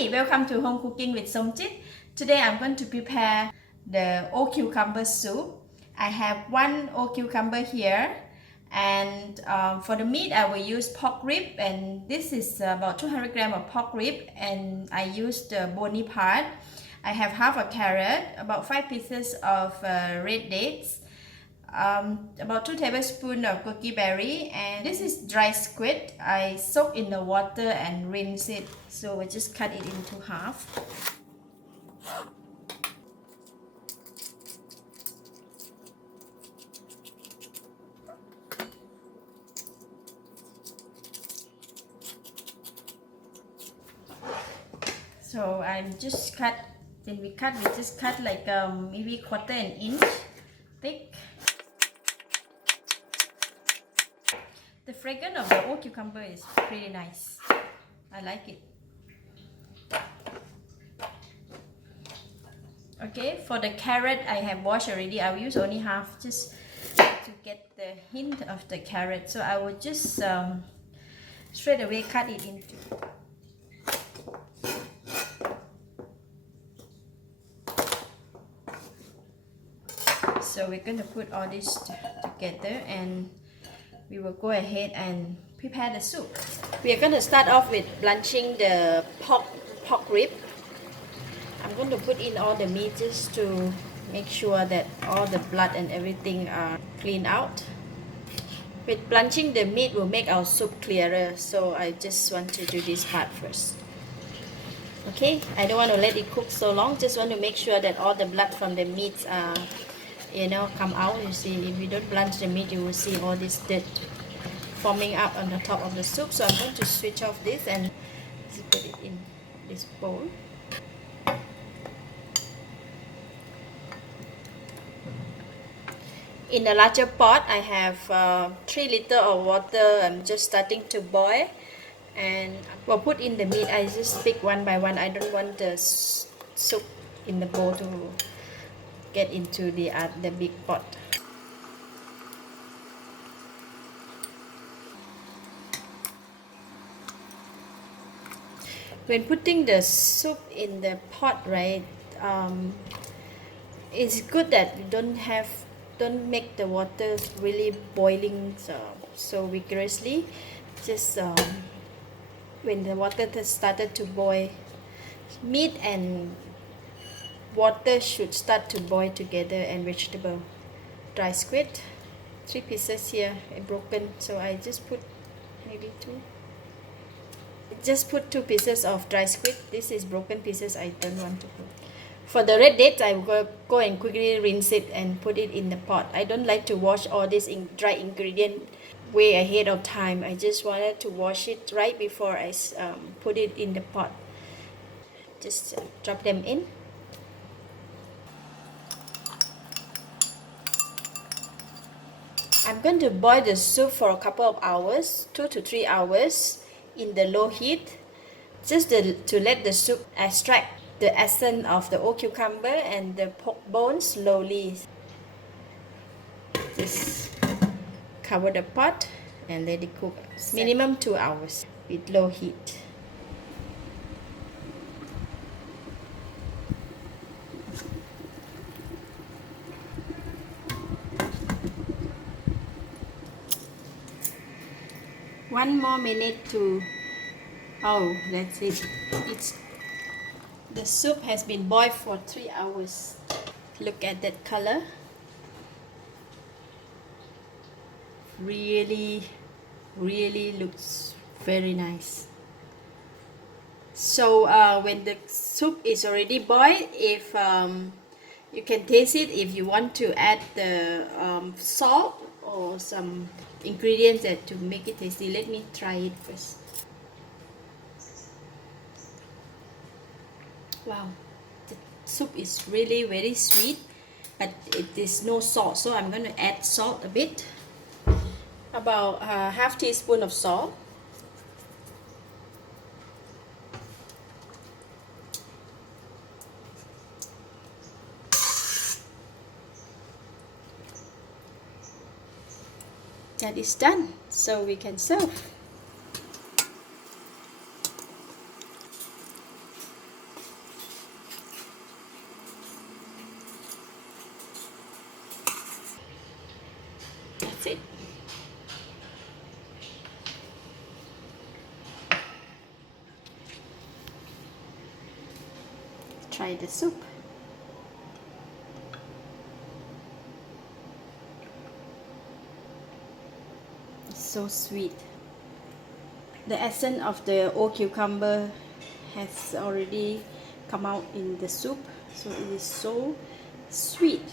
Hi, welcome to Home Cooking with Somjit. Today I'm going to prepare the old cucumber soup. I have one old cucumber here, and for the meat I will use pork rib, and this is about 200 grams of pork rib, and I use the bony part. I have half a carrot, about 5 pieces of red dates, about 2 tablespoons of goji berry, and this is dry squid. I soak in the water and rinse it, so I just cut it into half. So I'm just cut, we just cut like maybe quarter an inch thick. The fragrance of the old cucumber is pretty nice. I like it. Okay, for the carrot I have washed already. I will use only half just to get the hint of the carrot. So I will just straight away cut it into. So we're going to put all this together and we will go ahead and prepare the soup. We are going to start off with blanching the pork rib. I'm going to put in all the meat just to make sure that all the blood and everything are cleaned out. With blanching the meat will make our soup clearer, so I just want to do this part first. Okay, I don't want to let it cook so long, just want to make sure that all the blood from the meats are, come out. You see, if you don't blanch the meat, you will see all this dirt forming up on the top of the soup. So I'm going to switch off this and just put it in this bowl. In a larger pot, I have 3 liters of water. I'm just starting to boil, and we'll put in the meat. I just pick one by one. I don't want the soup in the bowl to get into the big pot. When putting the soup in the pot, right, it's good that you don't make the water really boiling so vigorously. Just when the water started to boil, meat and water should start to boil together, and vegetable. Dry squid, 3 pieces here, broken, so I just put maybe 2. Just put 2 pieces of dry squid. This is broken pieces, I don't want to put. For the red dates, I will go and quickly rinse it and put it in the pot. I don't like to wash all this dry ingredient way ahead of time. I just wanted to wash it right before I put it in the pot. Just drop them in. I'm going to boil the soup for a couple of hours, 2 to 3 hours in the low heat, just to let the soup extract the essence of the old cucumber and the pork bones slowly. Just cover the pot and let it cook minimum 2 hours with low heat. One more minute to, oh, that's it. The soup has been boiled for 3 hours. Look at that color. Really looks very nice. So when the soup is already boiled, if you can taste it, if you want to add the salt or some ingredients to make it tasty. Let me try it first. Wow, the soup is really very sweet, but it is no salt, so I'm going to add salt a bit, about half teaspoon of salt. That is done, so we can serve. try the soup. It's so sweet. The essence of the old cucumber has already come out in the soup, so it is so sweet.